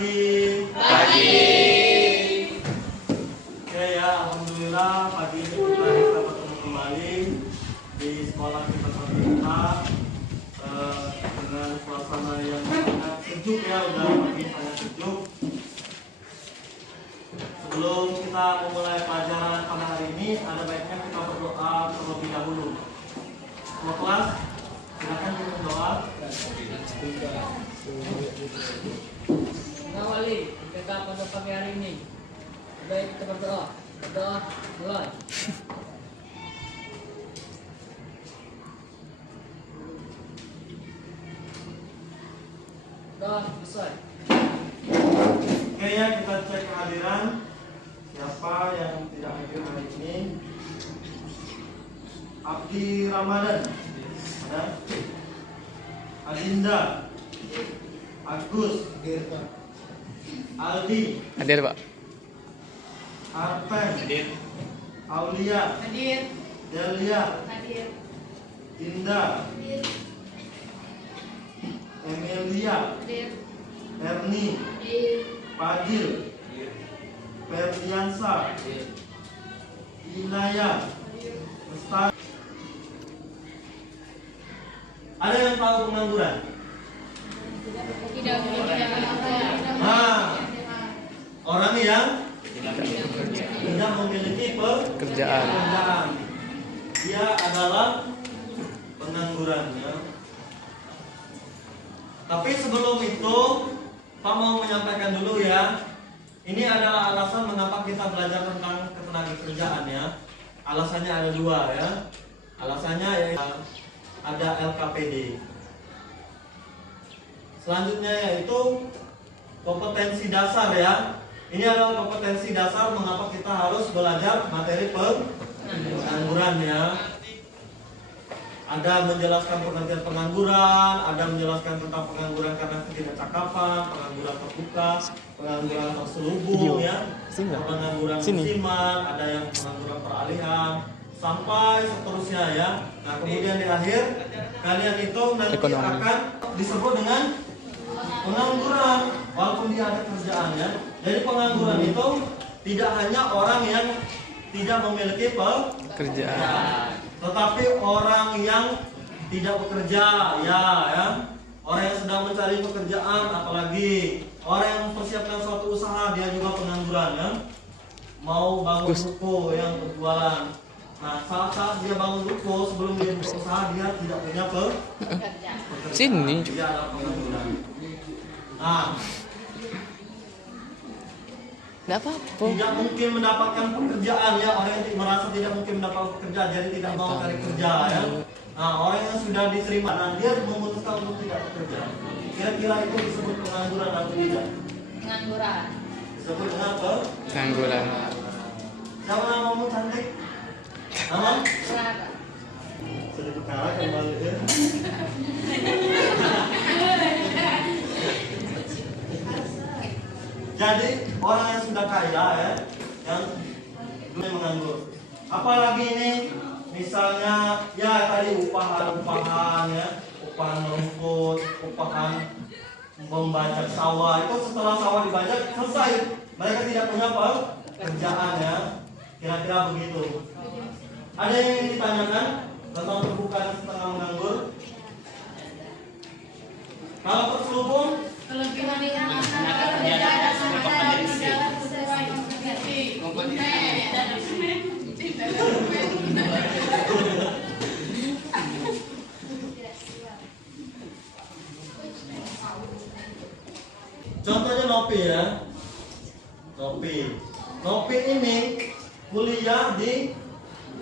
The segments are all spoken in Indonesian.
pagi. Pagi. Oke ya, alhamdulillah pagi ini kita bisa bertemu kembali di sekolah kita tercinta dengan suasana yang sangat sejuk ya, udah pagi sangat sejuk. Sebelum kita memulai pelajaran pada hari ini, ada baiknya kita berdoa terlebih dahulu. Semua kelas, silakan kita berdoa. Nah, Wali, kita pada pagi hari ini. Baik, kita berdoa. Berdoa, mulai. Doa, selesai. Oke ya, kita cek kehadiran. Siapa yang tidak hadir hari ini? Abdi Ramadan, ada? Adinda, Agus, Aldi, Hadir, Pak. Arpen, Hadir. Aulia, Hadir. Delia, Hadir. Dinda, Hadir. Emilia, Hadir. Erni, Hadir. Fadil, Ferdiansa, Inaya, Lestari. Ada yang tahu pengangguran? Tidak. Nah, orang yang tidak memiliki Pekerjaan. pekerjaan, dia adalah pengangguran ya. Tapi sebelum itu, Pak mau menyampaikan dulu ya. Ini adalah alasan mengapa kita belajar tentang ketenagakerjaan ya. Alasannya ada dua ya. Alasannya yaitu ada LKPD. Selanjutnya yaitu kompetensi dasar ya. Ini adalah kompetensi dasar mengapa kita harus belajar materi pengangguran ya. Ada menjelaskan pengertian pengangguran, ada menjelaskan tentang pengangguran karena ketidakcakapan, pengangguran terbuka, pengangguran terselubung ya, pengangguran musiman, ada yang pengangguran peralihan, sampai seterusnya ya. Nah kemudian di akhir kalian itu nanti akan disebut dengan pengangguran walaupun dia ada kerjaan ya. Jadi pengangguran itu tidak hanya orang yang tidak memiliki pekerjaan, tetapi orang yang tidak bekerja ya, orang yang sedang mencari pekerjaan, apalagi orang yang mempersiapkan suatu usaha, dia juga pengangguran ya. Mau bangun ruko yang berjualan. Nah, saat dia bangun ruko sebelum dia berusaha dia tidak punya pekerjaan. Sini. Dia adalah pengangguran. Nah, Enggak apa-apa. tidak mungkin mendapatkan pekerjaan ya, orang yang merasa tidak mungkin mendapatkan pekerjaan jadi tidak mau cari kerja ya. Nah, orang yang sudah diterima dan dia memutuskan untuk tidak bekerja, kira-kira itu disebut pengangguran atau tidak? Pengangguran. Disebut dengan apa? Pengangguran. Siapa namamu cantik? Nama? Berapa? Sedikit kalah kembali ya. Jadi orang yang sudah kaya ya, yang dulu menganggur. Apalagi ini, misalnya ya tadi upahan ya, upahan rumput, upahan membajak sawah itu setelah sawah dibajak selesai, mereka tidak punya pekerjaan ya, kira-kira begitu. Ada yang ingin ditanyakan tentang terbuka dan setengah menganggur? Kalau terselubung? Kelebihan yang akan berjalan sesuai Contohnya Nopi ya. Nopi ini kuliah di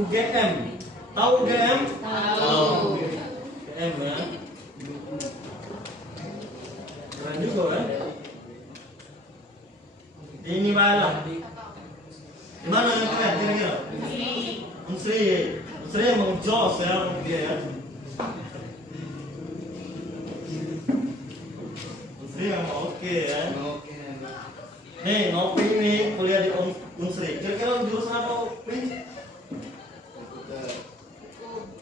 UGM. Tahu UGM? Tahu. UGM ya. Keren juga kan? Ini mana? Di mana yang keren kira-kira? Unsri emang jos ya dia ya. Unsri yang oke ya. Nih Nopi ini kuliah di Unsri. Kira-kira jurusan apa?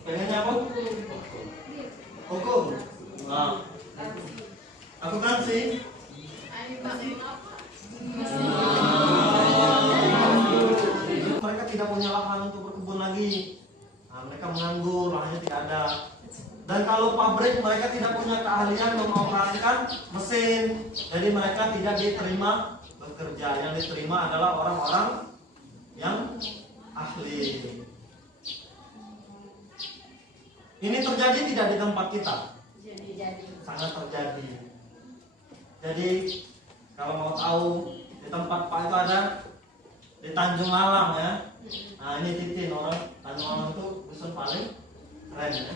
Pengennya apa? Hukum. Nah, aku kan sih. Nah, mereka menganggur, lahannya tidak ada. Dan kalau pabrik mereka tidak punya keahlian mengoperasikan mesin, jadi mereka tidak diterima bekerja. Yang diterima adalah orang-orang yang ahli. Ini terjadi tidak di tempat kita? Jadi. Sangat terjadi. Jadi kalau mau tahu di tempat Pak itu ada di Tanjung Alang ya. Nah ini Titin, orang Tanjung Alang itu dusun paling keren ya.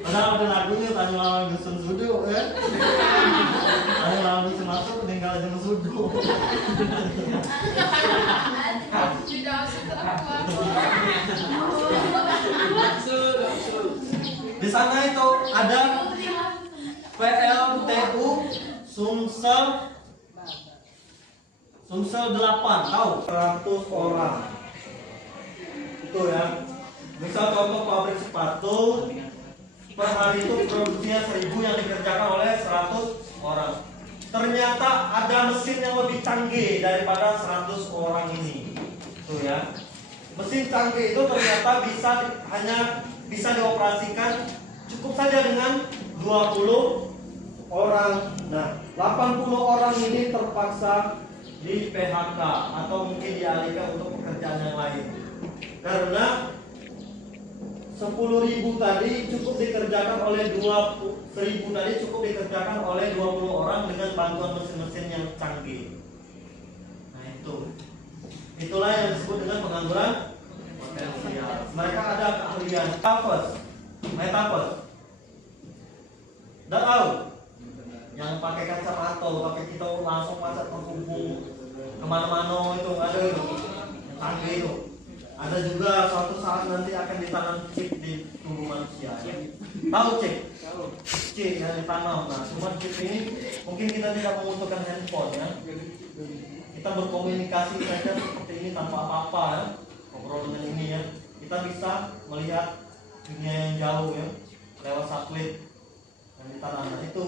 Padahal ada lagunya Tanjung Alang dusun sudu ya. Tanjung Alang dusun masuk tinggal jeng sudu. Di sana itu ada PLTU Sumsel 8, tahu? 100 orang. Itu ya. Misal contoh pabrik sepatu per hari itu produksinya 1000 yang dikerjakan oleh 100 orang. Ternyata ada mesin yang lebih canggih daripada 100 orang ini. Tuh ya. Mesin canggih itu ternyata hanya bisa dioperasikan cukup saja dengan 20 orang. Nah, 80 orang ini terpaksa di PHK atau mungkin dialihkan untuk pekerjaan yang lain. Karena 10.000 tadi cukup dikerjakan oleh 10.000 tadi cukup dikerjakan oleh 20 orang dengan bantuan mesin-mesin yang canggih. Nah, itulah yang disebut dengan pengangguran potensial. Mereka ada keahlian metaverse. Tidak tahu? Yang pakai kacamata, pakai kita langsung masuk terhubung kemana-mana itu ada itu, canggih itu. Ada juga suatu saat nanti akan ditanam chip di tubuh manusia. Tahu chip? Chip yang ditanam. Nah, cuma chip ini mungkin kita tidak membutuhkan handphone ya. Kita berkomunikasi saja seperti ini tanpa apa-apa ya. Ngobrol dengan ini ya. Kita bisa melihat dunia yang jauh ya lewat satelit yang ditanam. Nah, itu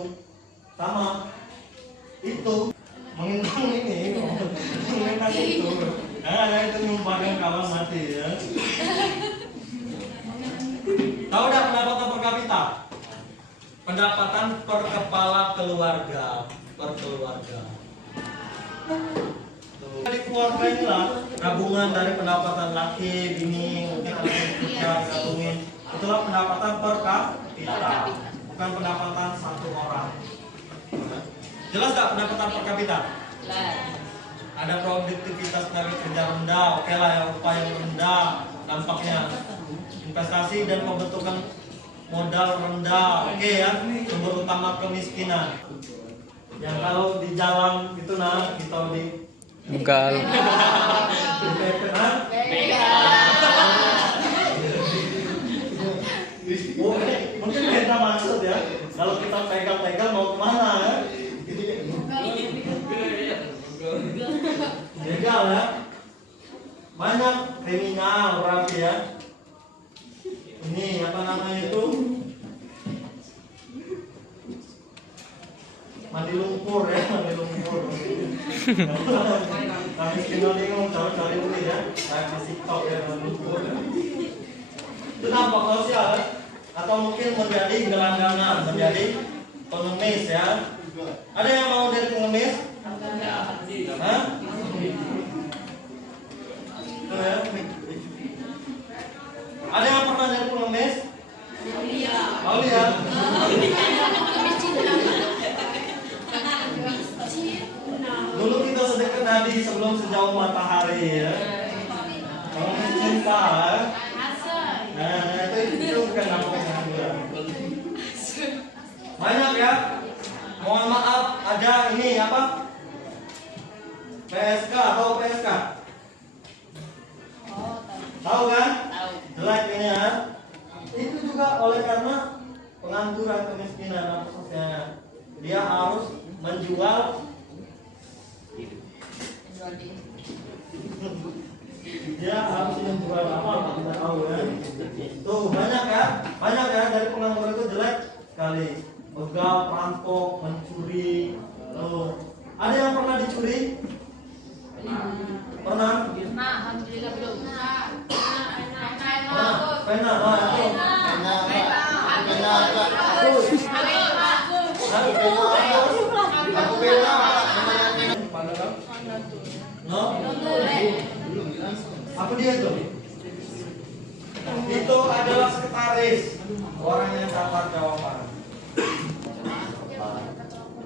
sama itu mengingat ini mengingat itu itu nyumbangkan kawan mati ya. Tahu tidak pendapatan per kapita? Pendapatan per kepala keluarga per keluarga. Di keluarga inilah gabungan dari pendapatan laki, bini, mungkin ada yang kerja digabungin. Itulah pendapatan per kapita, bukan pendapatan satu orang. Jelas gak pendapatan per kapita? Ada produktivitas tenaga kerja rendah, oke lah ya, upah yang rendah, dampaknya investasi dan pembentukan modal rendah, oke ya, sumber utama kemiskinan. Yang kalau di jalan gitu nah, kita di Begal. Mungkin beda maksud ya. Kalau kita pegang-pegang mau kemana ya? Begal ya. Banyak kriminal berarti ya. Ini apa namanya itu? Mandi lumpur ya, mandi lumpur. Kami tinggal bingung cari-cari duit ya. Kayak masih top ya mandi lumpur. Itu dampak sosial ya? Atau mungkin menjadi gelandangan, menjadi pengemis ya. Ada yang mau jadi pengemis? Hah? Ya. Ada yang pernah jadi pengemis? Oh iya. Dulu kita sedekat tadi sebelum sejauh matahari ya. Pengemis cinta ya. Nah itu bukan namanya pengangguran. Banyak ya. Mohon maaf, ada ini apa? PSK atau PSK? Tahu kan? Jelek ini ya. Itu juga oleh karena pengangguran, kemiskinan dan sosialnya. Dia harus menjual dia harus menjual apa kita tahu ya. Tuh banyak ya dari pengangguran itu jelek sekali. Begal, perampok, mencuri. Tuh ada yang pernah dicuri? Pernah? Nah, alhamdulillah belum. Nah, Pernah? No? Apa dia itu? Itu adalah sekretaris, orang yang dapat jawaban.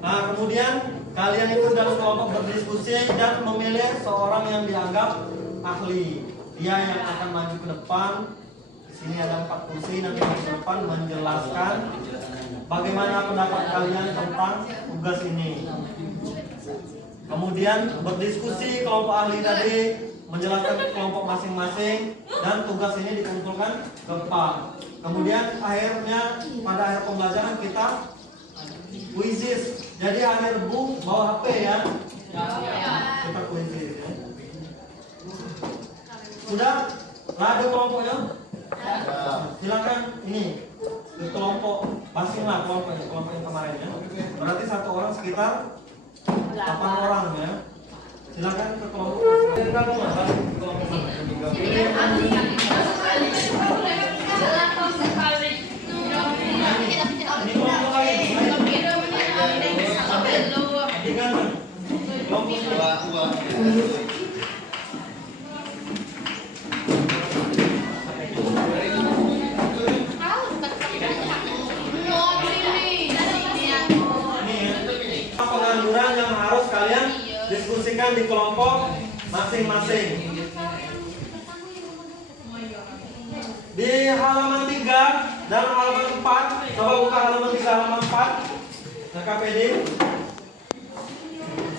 Nah, kemudian kalian itu dalam kelompok berdiskusi dan memilih seorang yang dianggap ahli. Dia yang akan maju ke depan. Di sini ada 4 kursi, nanti maju ke depan menjelaskan bagaimana pendapat kalian tentang tugas ini. Kemudian berdiskusi kelompok ahli tadi menjelaskan ke kelompok masing-masing dan tugas ini dikumpulkan ke depan. Kemudian akhirnya pada akhir pembelajaran kita kuisis. Jadi akhir bu bawa HP ya. Kita kuisis ya. Sudah? Lah ada kelompoknya? Silakan ini di kelompok masing-masing kelompok yang kemarin ya. Berarti satu orang sekitar 8 orang ya. Silakan ke kelompok masing-masing. Gabung lah, balik ke kelompok masing-masing. Ini kelompok lain. Dengan kelompok pengangguran yang harus kalian diskusikan di kelompok masing-masing. Di halaman 3 dan halaman 4, coba buka halaman 3 halaman 4 KPD.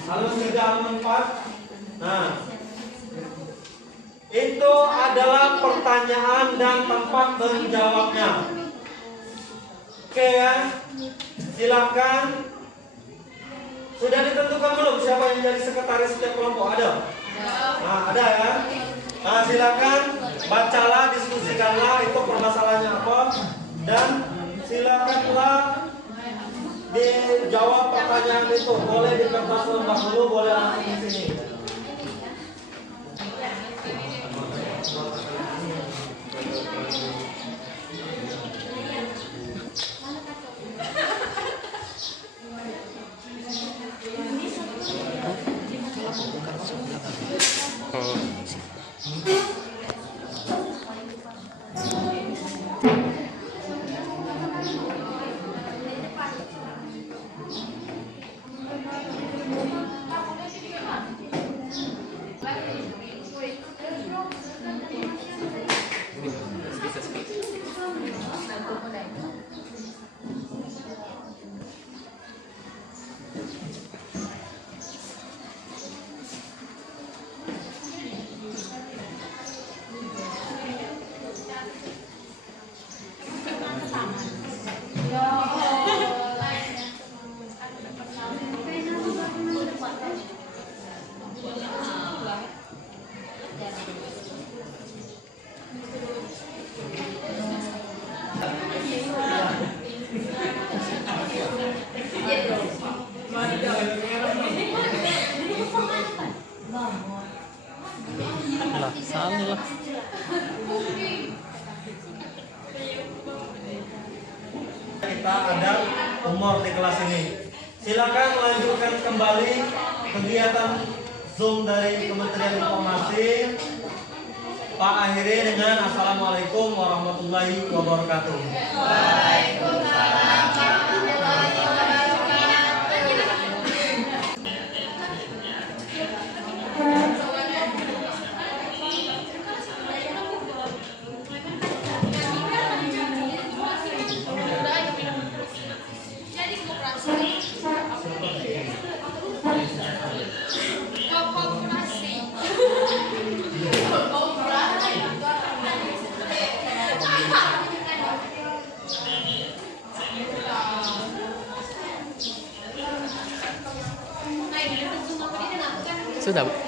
Halaman 3 halaman 4. Nah, itu adalah pertanyaan dan tempat menjawabnya. Oke ya, silakan. Sudah ditentukan belum siapa yang jadi sekretaris setiap kelompok? Ada? Nah, ada ya. Nah, silakan bacalah, diskusikanlah itu permasalahannya apa, dan silakanlah dijawab pertanyaan itu. Boleh di kertas lembar dulu, boleh langsung di sini. Lah, salah. Kita ada umur di kelas ini. Silakan melanjutkan kembali kegiatan Zoom dari Kementerian Informasi. Pak akhiri dengan Assalamualaikum warahmatullahi wabarakatuh. Waalaikumsalam warahmatullahi wabarakatuh. Sudah, Bu.